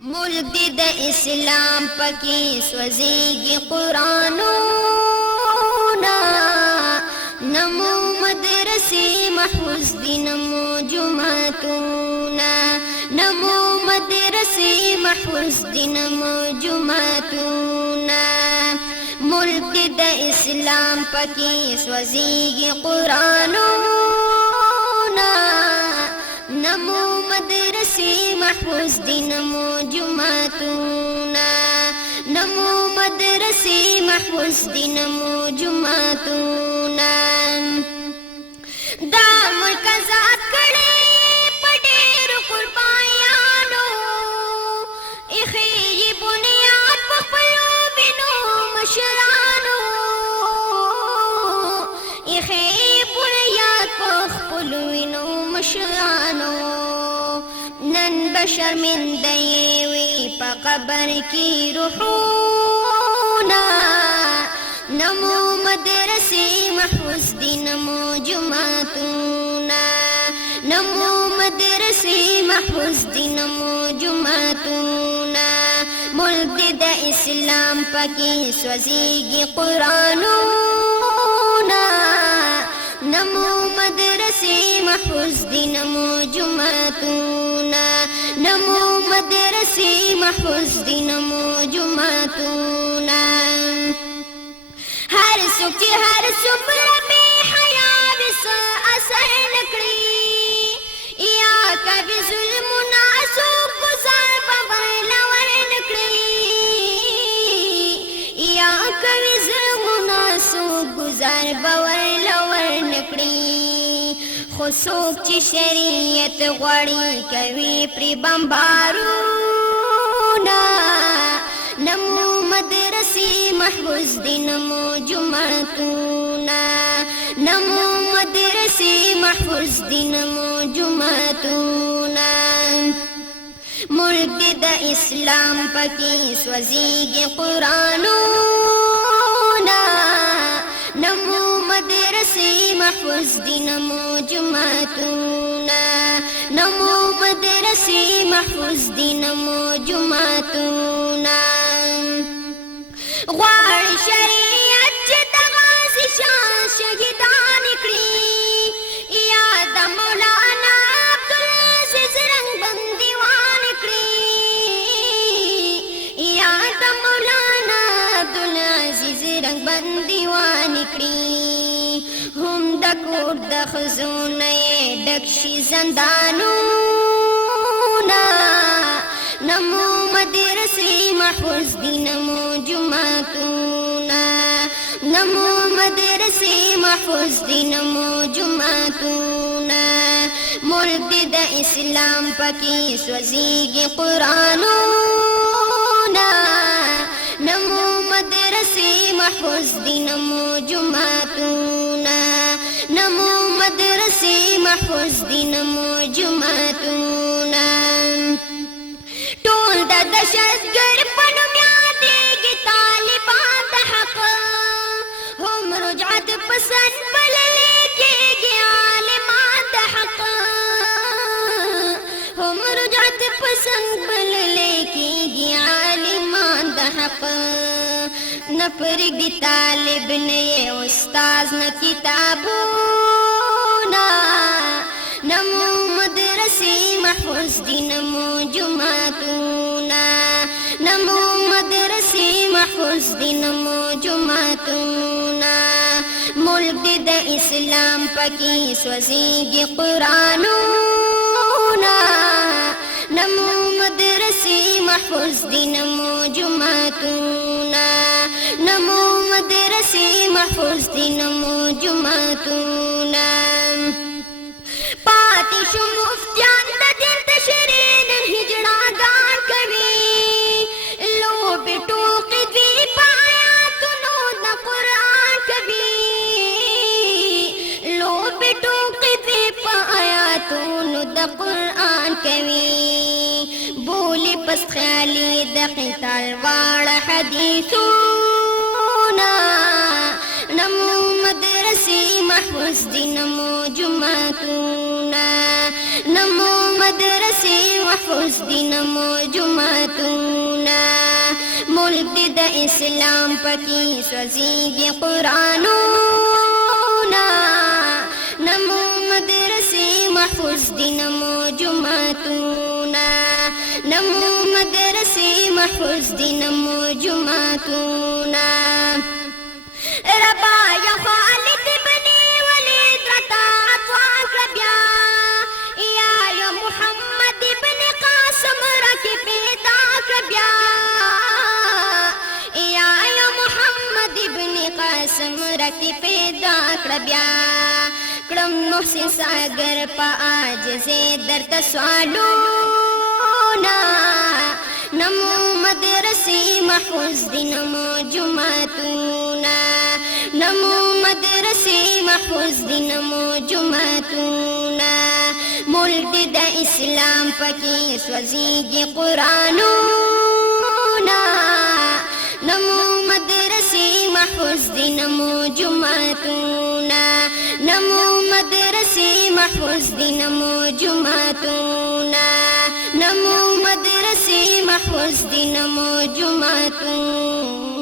ملک دی د اسلام پکې سوځيږي قرآنونه نمو مدرسې محفوظ دي نمو جمعتونه نمو مدرسې محفوظ دي نمو جمعتونه ملک دی د اسلام پکې سوځيږي قرآنونه نمو مدرسې محفوظ دي نمو جمعتونه نمو مدرسې محفوظ دي نمو جمعتونه دا ملک آزاد کړي په ډېرو قربانیانو ایښې یې بنیاد په خپلو وینو مشرانو ایښې یې بنیاد په خپلو وینو مشرانو نن بشرمنده یې وي په قبر کې روحونه نمو مدرسې محفوظ دي نمو جمعتونه نمو مدرسې محفوظ دي نمو جمعتونه ملک دی د اسلام پکې سوځيږي قرآنونه نمو مدرسې محفوظ دي نمو جمعتونه نمو مدرسې محفوظ دي نمو جمعتونه هر څوک چې هر څومره بې حیا وي څه اثر نه کړي یا کوي ظلمونه څوک ګزار به ورله ورنه کړي یا کوي ظلمونه څوک ګزار به ورله ورنه کړي خو څوک چې شریعت غواړي کوي پرې بمبارونه نمو مدرسې محفوظ دي نمو جمعتونه نمو مدرسې محفوظ دي نمو جمعتونه ملک دی د اسلام پکې سوځيږي قرآنونه نمو مدرسې محفوظ دي نمو جمعتونه نمو مدرسې محفوظ دي نمو جمعتونه غواړي شریعت چې د غازي شان شهیدان کړي یا د مولانا عبدالعزیز رنګ بندیوان کړي یا د مولانا عبدالعزیز رنګ بندیوان کړي هم د کور د ښځو نه یې ډک شي زندانونه نمو مدرسې محفوظ دي نمو جمعتونه نمو مدرسې محفوظ دي نمو جمعتونه ملک دی د اسلام پکې سوځيږي قرآنونه نمو مدرسې محفوظ دي نمو جمعتونه نمو مدرسې محفوظ دي نمو جمعتونه ټول د دهشتګر په نوم یادېږي طالبان د حق هم رجعت پسند بللی کېږي عالمان د حق هم رجعت پسند بللی کېږي عالمان د حق نه پرېږدي طالب نه یې استاذ نه کتابونه نمو مدرسې محفوظ دي نمو جمعتونه نمو مدرسې محفوظ دي نمو جمعتونه ملک دی د اسلام پکې سوځيږي قرآنونه نمو مدرسې محفوظ دي نمو جمعتونه نمو مدرسې محفوظ دي نمو جمعتونه پاتې شو مفتیان د دین تشریح نن هجړاګان کوي لوبې ټوکې دوی په آیاتونو د قرآن کوي لوبې ټوکې دوی په آیاتونو د قرآن کوي بولي پس خیالي د قتال واړه حدیثونه نمو مدرسې محفوظ دي نمو جمعتونه نمو مدرسې محفوظ دي نمو جمعتونه ملک دې د اسلام پکې سوځېږي قرآنونه نمو مدرسې محفوظ دي نمو جمعتونه نمو مدرسې محفوظ دي نمو جمعتونه ربا یا خالد بني ولید رتا عطوا کبیا یا یا محمد ابن قاسم رکی پیدا کبیا یا یا محمد ابن قاسم رکی پیدا کبیا کړم محسن ساگر پا عاجزه درته سوالونه نمو مدرسې محفوظ دي نمو جمعتونه نمو مدرسې محفوظ دي نمو جمعتونه ملک دې د اسلام پکې سوځېږي قرآنونه نمو مدرسې محفوظ دي نمو جمعتونه نمو مدرسې محفوظ دي نمو جمعتونه نمو مدرسې محفوظ دي نمو جمعتونه